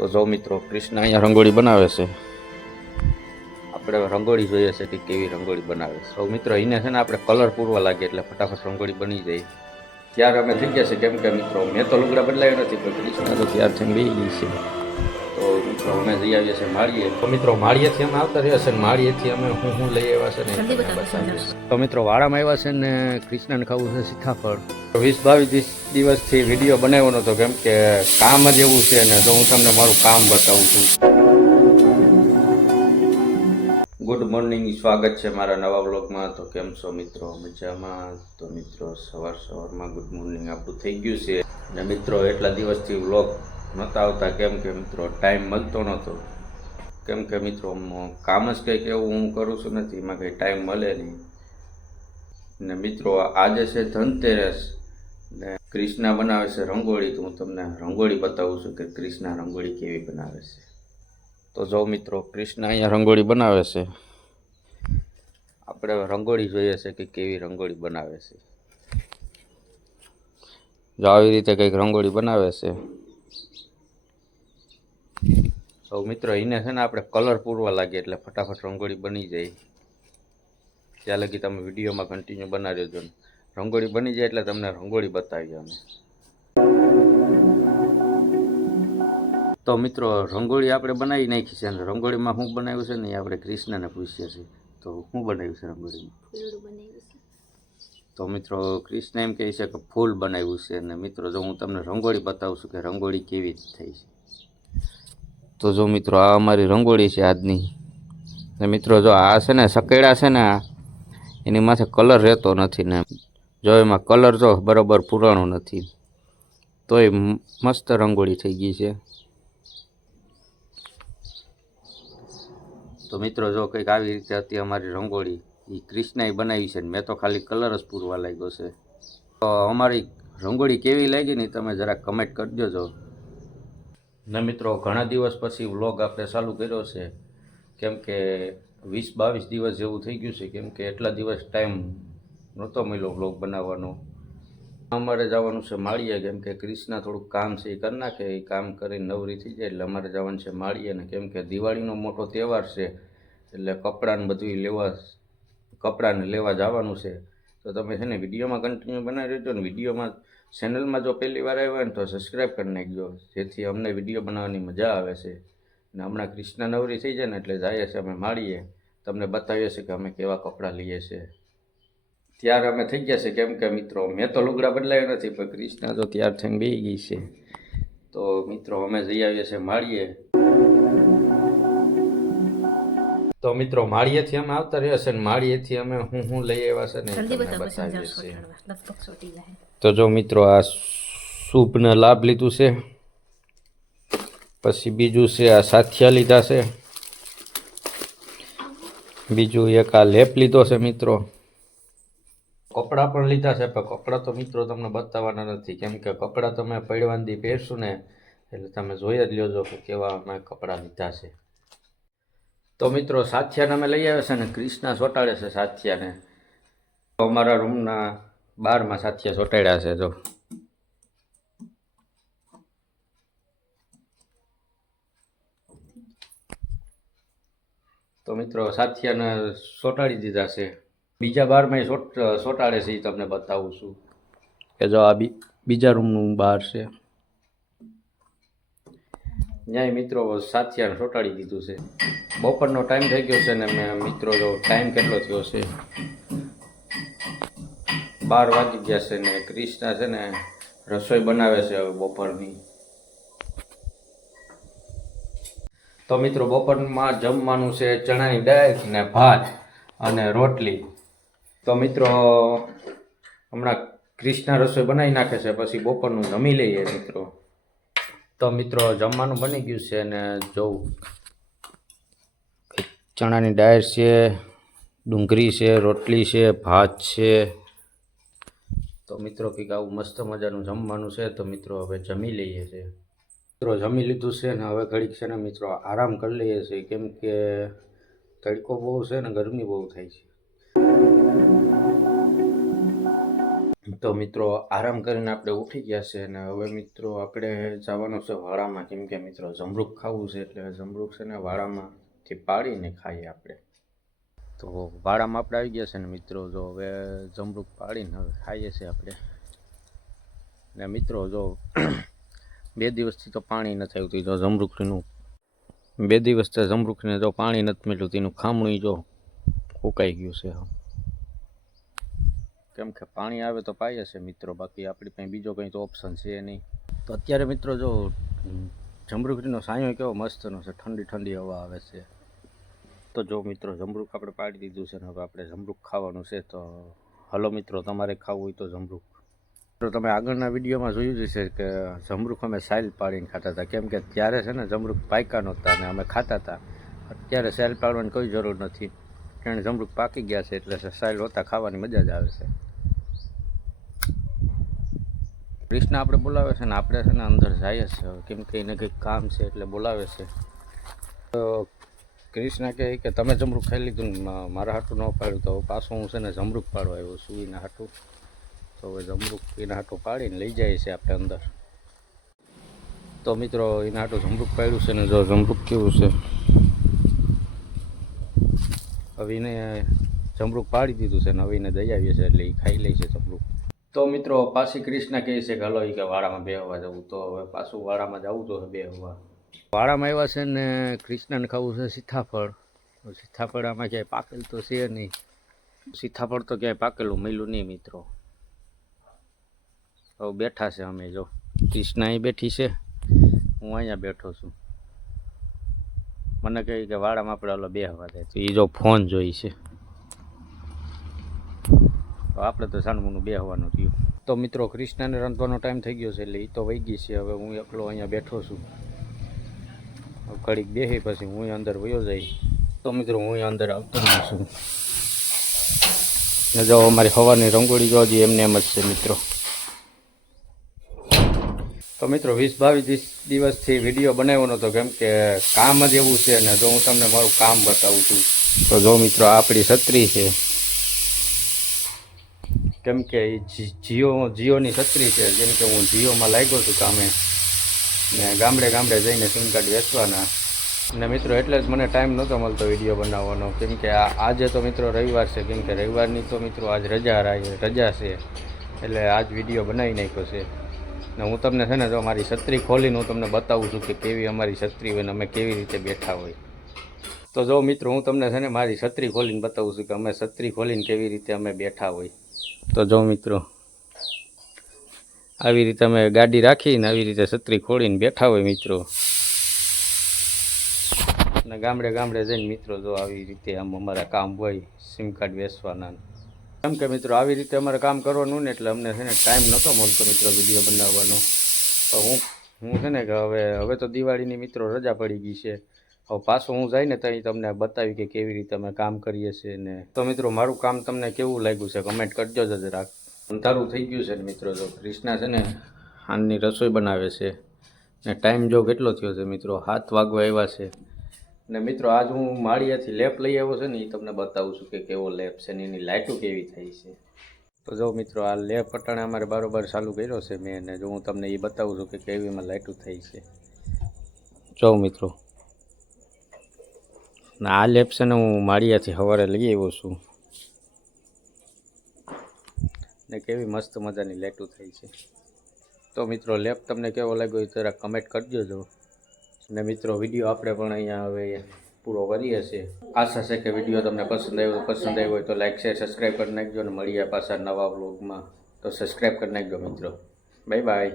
તો જો મિત્રો કૃષ્ણ અહીંયા રંગોળી બનાવે છે. આપણે રંગોળી જોઈએ છે કે કેવી રંગોળી બનાવે છે. તો મિત્રો એને છે ને આપણે કલર પૂરવા લાગે એટલે ફટાફટ રંગોળી બની જાય. ત્યારે અમે થઈ ગયા છે કેમ કે મિત્રો મેં તો લુગડા બદલાવ્યો નથી પણ કૃષ્ણ તો ત્યાર થઈને બેસી ગઈ છે. તો મિત્રો અમે જઈ આવીએ છીએ માળીએ. તો મિત્રો માળીએથી અમે આવતા રહ્યા છે ને માળીએથી અમે હું લઈ આવ્યા છે ને બતાવીએ. તો મિત્રો વાડામાં આવ્યા છે ને કૃષ્ણને ખાવું છે સીતાફળ. 20-22 દિવસથી વિડીયો બનાવ્યો નહોતો કેમ કે કામ જ એવું છે ને તો હું તમને મારું કામ બતાવું છું. ગુડ મોર્નિંગ, સ્વાગત છે મારા નવા વ્લોગમાં. તો કેમ છો મિત્રો? મજામાં? તો મિત્રો સવારમાં ગુડ મોર્નિંગ આપણું થઈ ગયું છે ને મિત્રો એટલા દિવસથી વ્લોગ નહોતા આવતા કેમ કે મિત્રો ટાઈમ મળતો નહોતો. કેમ કે મિત્રો કામ જ કંઈક એવું હું કરું છું નથી, એમાં કંઈ ટાઈમ મળે નહીં. ને મિત્રો આજે છે ધનતેરસ ને કૃષ્ણા બનાવે છે રંગોળી. તો હું તમને રંગોળી બતાવું છું કે કૃષ્ણા રંગોળી કેવી બનાવે છે. તો જો મિત્રો કૃષ્ણ અહીંયા રંગોળી બનાવે છે. આપણે રંગોળી જોઈએ છે કે કેવી રંગોળી બનાવે છે. જો આવી રીતે કંઈક રંગોળી બનાવે છે. તો મિત્રો એને છે ને આપણે કલર પૂરવા લાગીએ એટલે ફટાફટ રંગોળી બની જાય. ત્યાં લગી તમે વિડીયોમાં કન્ટિન્યુ બનાવી રહેજો. રંગોળી બની જાય એટલે તમને રંગોળી બતાવીએ અમે. તો મિત્રો રંગોળી આપણે બનાવી નાખી છે અને રંગોળીમાં શું બનાવ્યું છે ને એ આપણે કૃષ્ણને પૂછીએ છીએ. તો શું બનાવ્યું છે રંગોળીમાં? તો મિત્રો કૃષ્ણ એમ કહે છે કે ફૂલ બનાવ્યું છે. અને મિત્રો જો હું તમને રંગોળી બતાવું છું કે રંગોળી કેવી થઈ છે. તો જો મિત્રો આ અમારી રંગોળી છે આજની. ને મિત્રો જો આ છે ને સકેડા છે ને એની માથે કલર રહેતો નથી ને જો એમાં કલર જો બરાબર પુરાણો નથી તોય મસ્ત રંગોળી થઈ ગઈ છે. તો મિત્રો જો કંઈક આવી રીતે હતી અમારી રંગોળી. એ કૃષ્ણાએ બનાવી છે ને મેં તો ખાલી કલર જ પૂરવા લાગ્યો છે. તો અમારી રંગોળી કેવી લાગી ને તમે જરાક કમેન્ટ કરી દેજો. ને મિત્રો ઘણા દિવસ પછી વ્લોગ આપણે ચાલુ કર્યો છે કેમ કે 20-22 દિવસ જેવું થઈ ગયું છે કેમ કે એટલા દિવસ ટાઈમ નહોતો મળ્યો વ્લોગ બનાવવાનો. અમારે જવાનું છે માળીએ કેમ કે કૃષ્ણા થોડુંક કામ છે એ કરી નાખે. એ કામ કરીને નવરી થઈ જાય એટલે અમારે જવાનું છે માળીએ. ને કેમ કે દિવાળીનો મોટો તહેવાર છે એટલે કપડાને બધું કપડાને લેવા જવાનું છે. તો તમે છે ને વિડીયોમાં કન્ટિન્યુ બનાવી રહેજો ને વિડીયોમાં ચેનલમાં જો પહેલી વાર આવ્યો હોય ને તો સબસ્ક્રાઈબ કરી નાખજો જેથી અમને વિડીયો બનાવવાની મજા આવે છે. ને હમણાં કૃષ્ણા નવરી થઈ જાય ને એટલે જઈએ છીએ અમે માળીએ. તમને બતાવીએ છીએ કે અમે કેવા કપડાં લઈએ છીએ. ત્યારે અમે થઈ ગયા છે કેમ કે મિત્રો મેં તો લુગડા બદલાવ્યો નથી પણ કૃષ્ણા તો ત્યાર થઈને બેસી ગઈ છે. તો મિત્રો અમે જઈ આવીએ છીએ માળીએ. તો મિત્રો માળીએથી અમે આવતા રહ્યા છે ને માળીએથી અમે હું લઈ આવ્યા છે ને બતાવીએ છીએ. તો જો મિત્રો આ સૂપને લાભ લીધું છે. પછી બીજું છે આ સાથિયા લીધા છે. બીજું એક આ લેપ લીધો છે મિત્રો. કપડાં પણ લીધા છે પણ કપડાં તો મિત્રો તમને બતાવવાના નથી કેમ કે કપડાં તમે પડવાનથી પહેરશું ને એટલે તમે જોઈ જ લેજો કે કેવા અમે કપડાં લીધા છે. તો મિત્રો સાથિયાને અમે લઈ આવ્યા છે ને કૃષ્ણા ચોંટાડે છે સાથિયાને. અમારા રૂમના બહારમાં સાથિયા ચોંટાડ્યા છે. જો તો મિત્રો સાથિયાને ચોંટાડી દીધા છે. બીજા બારમાં ચોંટાડે છે એ તમને બતાવું છું કે જો આ બીજા રૂમનું બહાર છે. ન્યાય મિત્રો સાથિયાને ચોંટાડી દીધું છે. બપોરનો ટાઈમ થઈ ગયો છે ને મેં મિત્રો જો ટાઈમ કેટલો થયો છે 12 વાગી ગયા છે ને કૃષ્ણા છે ને રસોઈ બનાવે છે હવે બપોરની. તો મિત્રો બપોરમાં જમવાનું છે ચણાની દાળ ને ભાત અને રોટલી. તો મિત્રો હમણાં કૃષ્ણા રસોઈ બનાવી નાખે છે પછી બપોરનું જમી લઈએ મિત્રો. તો મિત્રો જમવાનું બની ગયું છે ને જોઉં ચણાની દાળ છે, ડુંગળી છે, રોટલી છે, ભાત છે. તો મિત્રો કંઈક આવું મસ્ત મજાનું જમવાનું છે. તો મિત્રો હવે જમી લઈએ છીએ. મિત્રો જમી લીધું છે ને હવે ઘડીક છે ને મિત્રો આરામ કરી લઈએ છીએ કેમ કે તડકો બહુ છે ને ગરમી બહુ થાય છે. તો મિત્રો આરામ કરીને આપણે ઉઠી ગયા છે અને હવે મિત્રો આપણે જવાનું છે વાડામાં, કેમ કે મિત્રો જમરૂખ ખાવું છે એટલે જમરૂખ છે ને વાડામાંથી પાડીને ખાઈએ આપણે. તો વાડામાં આપણે આવી ગયા છે ને મિત્રો, જો હવે જમરૂખ પાડીને હવે ખાઈએ છીએ આપણે. ને મિત્રો જો 2 દિવસથી તો પાણી નથી આવતું, જો જમરૂખનું 2 દિવસથી જમરૂખને જો પાણી નથી મળ્યું, તેનું ખામણું જો ફૂંકાઈ ગયું છે. કેમ કે પાણી આવે તો પાઈએ છે મિત્રો, બાકી આપણી પાસે બીજો કંઈ તો ઓપ્શન છે નહીં. તો અત્યારે મિત્રો જો જમરૂખનો સાયો કેવો મસ્તનો છે, ઠંડી ઠંડી હવા આવે છે. તો જો મિત્રો જમરૂખ આપણે પાડી દીધું છે ને હવે આપણે જમરૂખ ખાવાનું છે. તો હલો મિત્રો, તમારે ખાવું હોય તો જમરૂખ. તો તમે આગળના વિડીયોમાં જોયું જ છે કે જમરૂખ અમે સાઈલ પાડીને ખાતા હતા, કેમ કે ત્યારે છે ને જમરૂખ પાક્યા નહોતા અને અમે ખાતા હતા. અત્યારે સાઈલ પાડવાની કોઈ જરૂર નથી, કારણ જમરૂખ પાકી ગયા છે એટલે સાઈલ હોતા ખાવાની મજા જ આવે છે. કૃષ્ણ આપણે બોલાવે છે ને આપણે છે ને અંદર જઈએ છીએ, કેમ કે એને કંઈક કામ છે એટલે બોલાવે છે. તો કૃષ્ણ કહે કે તમે જમરૂખ ખાઈ લીધું ને મારા હાટું ન પાડ્યું, તો પાછું હું છે ને જમરૂખ પાડવા આવ્યો છું એના હાટું. તો હવે જમરૂખ એના હાટું પાડીને લઈ જાય છે આપણે અંદર. તો મિત્રો એના હાટું જમરૂખ પાડ્યું છે ને જો જમરૂખ કેવું છે, હવે એને જમરૂખ પાડી દીધું છે ને હવે એને દઈ આવીએ છે એટલે એ ખાઈ લે છે જમરૂખ. તો મિત્રો પાછી કૃષ્ણ કહે છે કે હલો કે વાડામાં બેહવા જવું. તો હવે પાછું વાડામાં જવું તો બેહવા. વાડામાં આવ્યા છે ને કૃષ્ણને ખાવું છે સીતાફળ. સીતાફળ આમાં ક્યાંય પાકેલ તો છે નહીં, સીતાફળ તો ક્યાંય પાકેલું મળ્યું નહીં મિત્રો. હવે બેઠા છે અમે, જો કૃષ્ણ અહીં બેઠી છે, હું અહીંયા બેઠો છું. મને કહે કે વાડામાં આપણે ઓલો બેહવા જાય, તો એ જો ફોન જોઈ છે. આપણે તો સાનમુનું બેહવાનું થયું. તો મિત્રો કૃષ્ણને રાંધવાનો ટાઈમ થઈ ગયો છે એટલે એ તો વહી ગઈ છે. હવે હું એકલો અહીંયા બેઠો છું, ઘડીક બેસી પછી હું અંદર વયો જાય. તો મિત્રો હું અંદર આવતો જ છું. ને જો અમારી સવારની રંગોળી જો હજી એમને એમ જ છે મિત્રો. તો મિત્રો 20-22 દિવસથી વિડીયો બનાવ્યો નહોતો, કેમ કે કામ જ એવું છે ને. જો હું તમને મારું કામ બતાવું છું. તો જો મિત્રો આપણી છત્રી છે, કેમ કે એ જીઓની છત્રી છે. કેમ કે હું જીઓમાં લાગ્યો છું કામે, ને ગામડે ગામડે જઈને સિમ કાર્ડ વેચવાના. ને મિત્રો એટલે જ મને ટાઈમ નહોતો મળતો વિડીયો બનાવવાનો, કેમ કે આજે તો મિત્રો રવિવાર છે. કેમ કે રવિવારની તો મિત્રો આજ રજા છે એટલે આજ વિડીયો બનાવી નાખ્યો છે. ને હું તમને છે ને જો મારી છત્રી ખોલીને હું તમને બતાવું છું કે કેવી અમારી છત્રી હોય ને અમે કેવી રીતે બેઠા હોય. તો જો મિત્રો હું તમને છે ને મારી છત્રી ખોલીને બતાવું છું કે અમે છત્રી ખોલીને કેવી રીતે અમે બેઠા હોય. તો જો મિત્રો આવી રીતે અમે ગાડી રાખીને આવી રીતે છત્રી ખોલીને બેઠા હોય મિત્રો. ને ગામડે ગામડે જઈને મિત્રો જો આવી રીતે આમ અમારા કામ હોય સિમ કાર્ડ વેચવાના. કેમ કે મિત્રો આવી રીતે અમારે કામ કરવાનું ને એટલે અમને છે ને ટાઈમ નહોતો મળતો મિત્રો વિડીયો બનાવવાનો. તો હું છે ને કે હવે તો દિવાળીની મિત્રો રજા પડી ગઈ છે. હવે પાછું હું જઈને ત્યાં તમને બતાવી કે કેવી રીતે અમે કામ કરીએ છીએ. ને તો મિત્રો મારું કામ તમને કેવું લાગ્યું છે કમેન્ટ કરજો જરાક. અંધારું થઈ ગયું છે ને મિત્રો, જો કૃષ્ણા છે ને હાનની રસોઈ બનાવે છે ને ટાઈમ જો કેટલો થયો છે મિત્રો, 7 વાગવા આવ્યા છે. ને મિત્રો આજ હું માળિયાથી લેપ લઈ આવ્યો છે ને એ તમને બતાવું છું કે કેવો લેપ છે ને એની લાઇટો કેવી થઈ છે. તો જો મિત્રો આ લેપ અટાણે અમારે બારોબાર ચાલુ કર્યો છે મેં, અને જો હું તમને એ બતાવું છું કે કેવી એમાં લાઇટો થઈ છે. જો મિત્રો ને આ લેપ છે ને હું માળિયાથી સવારે લઈ આવ્યો છું ને કેવી મસ્ત મજાની લાઇટો થઈ છે. તો મિત્રો લેપ તમને કેવો લાગ્યો એ જરા કમેન્ટ કરજો જો. ને મિત્રો વિડીયો આપણે પણ અહીંયા હવે પૂરો કરીએ છીએ. આશા છે કે વિડીયો તમને પસંદ આવ્યો હોય તો લાઈક શેર સબસ્ક્રાઈબ કરી નાખજો. ને મળીએ પાછા નવા વ્લોગમાં, તો સબસ્ક્રાઈબ કરી નાખજો મિત્રો. Bye bye.